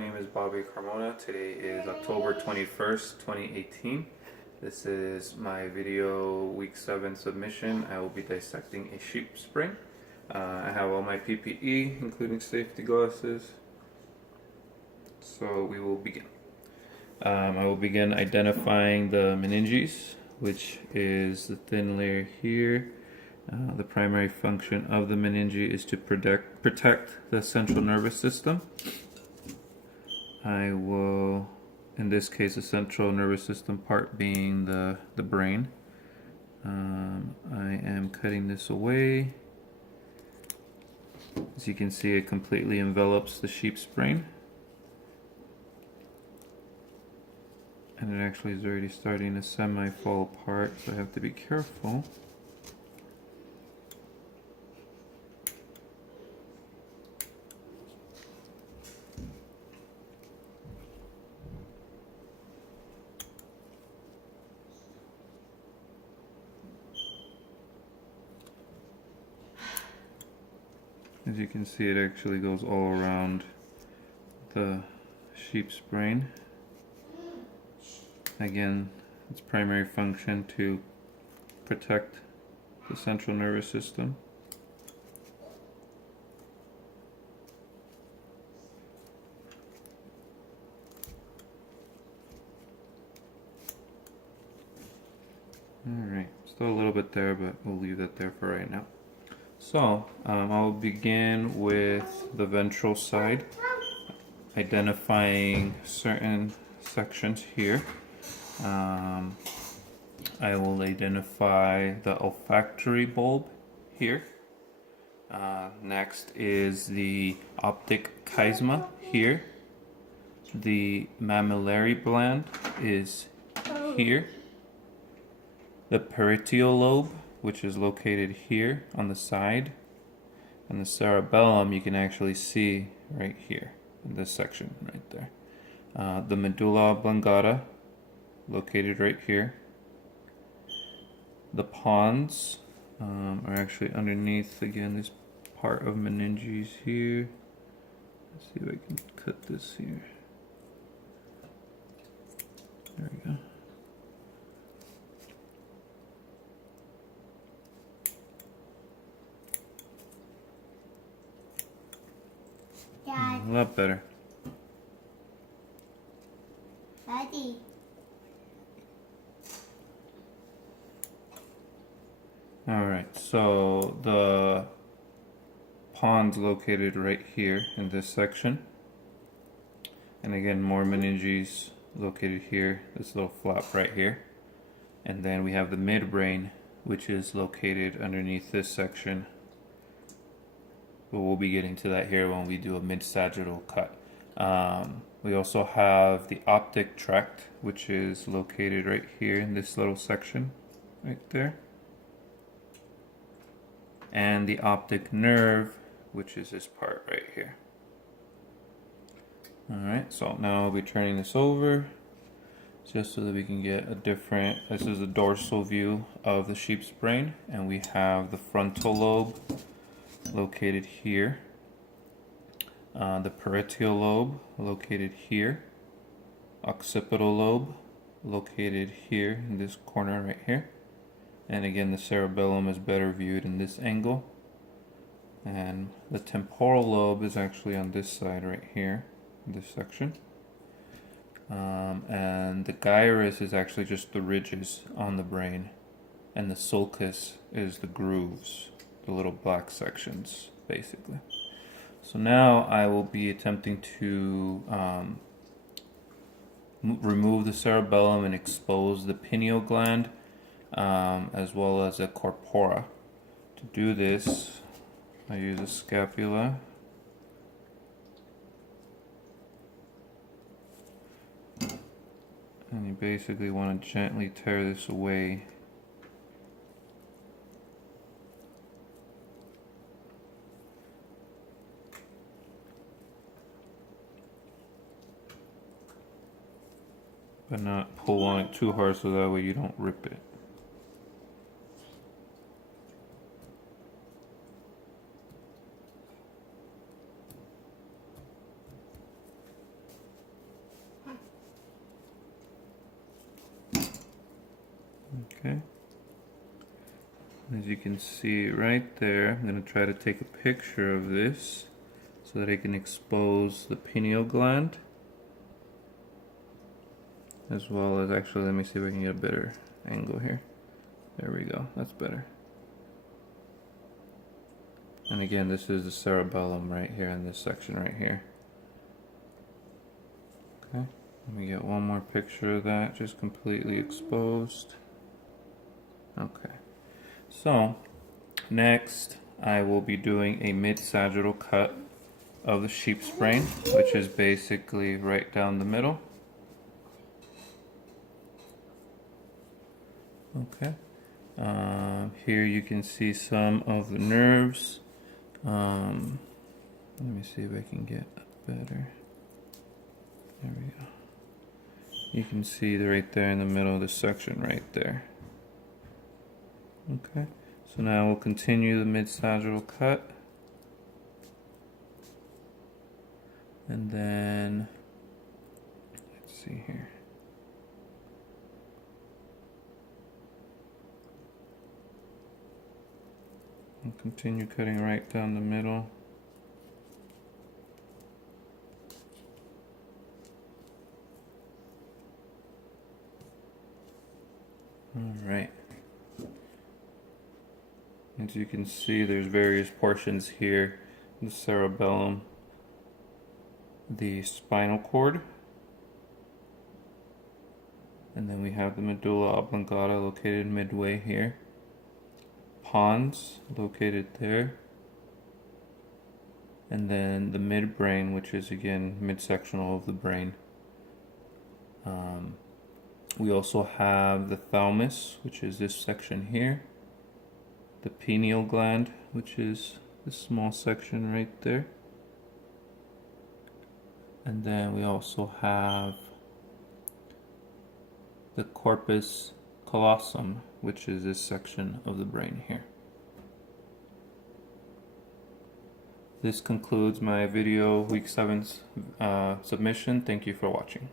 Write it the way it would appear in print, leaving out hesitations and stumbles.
My name is Bobby Carmona. Today is October 21st, 2018. This is my video week 7 submission. I will be dissecting a sheep spring. I have all my PPE, including safety glasses. So we will begin. I will begin identifying the meninges, which is the thin layer here. The primary function of the meninge is to protect the central nervous system. I will, in this case, the central nervous system part being the brain. I am cutting this away. As you can see, it completely envelops the sheep's brain. And it actually is already starting to semi-fall apart, so I have to be careful. As you can see, it actually goes all around the sheep's brain. Again, its primary function to protect the central nervous system. Alright, still a little bit there, but we'll leave that there for right now. So, I'll begin with the ventral side, identifying certain sections here. I will identify the olfactory bulb here. Next is the optic chiasma here. The mammillary gland is here. The parietal lobe, which is located here on the side, and the cerebellum you can actually see right here in this section right there. The medulla oblongata, located right here. The pons are actually underneath, again, this part of meninges here. Let's see if I can cut this here. There we go. A lot better. Daddy. Alright, so the pons located right here in this section. And again, more meninges located here, this little flap right here. And then we have the midbrain, which is located underneath this section. But we'll be getting to that here when we do a mid-sagittal cut. We also have the optic tract, which is located right here in this little section, right there. And the optic nerve, which is this part right here. Alright, so now I'll be turning this over, just so that we can get a different, this is a dorsal view of the sheep's brain, and we have the frontal lobe located here, the parietal lobe located here, occipital lobe located here in this corner right here, and again the cerebellum is better viewed in this angle, and the temporal lobe is actually on this side right here, in this section, and the gyrus is actually just the ridges on the brain, and the sulcus is the grooves, the little black sections, basically. So now I will be attempting to remove the cerebellum and expose the pineal gland, as well as the corpora. To do this, I use a scapula. And you basically want to gently tear this away. But not pull on it too hard so that way you don't rip it. Okay. As you can see right there, I'm going to try to take a picture of this so that I can expose the pineal gland, as well as, actually, let me see if I can get a better angle here. There we go, that's better. And again, this is the cerebellum right here in this section right here. Okay, let me get one more picture of that, just completely exposed. Okay, so next I will be doing a mid-sagittal cut of the sheep's brain, which is basically right down the middle. Okay, here you can see some of the nerves. Let me see if I can get better. There we go. You can see right there in the middle of the section right there. Okay, so now we'll continue the mid-sagittal cut. And then, let's see here. I'll continue cutting right down the middle. Alright. As you can see, there's various portions here. The cerebellum, the spinal cord, and then we have the medulla oblongata located midway here. Pons located there, and then the midbrain, which is again mid-sectional of the brain. We also have the thalamus, which is this section here, the pineal gland, which is this small section right there, and then we also have the corpus callosum, which is this section of the brain here. This concludes my video week 7's submission. Thank you for watching.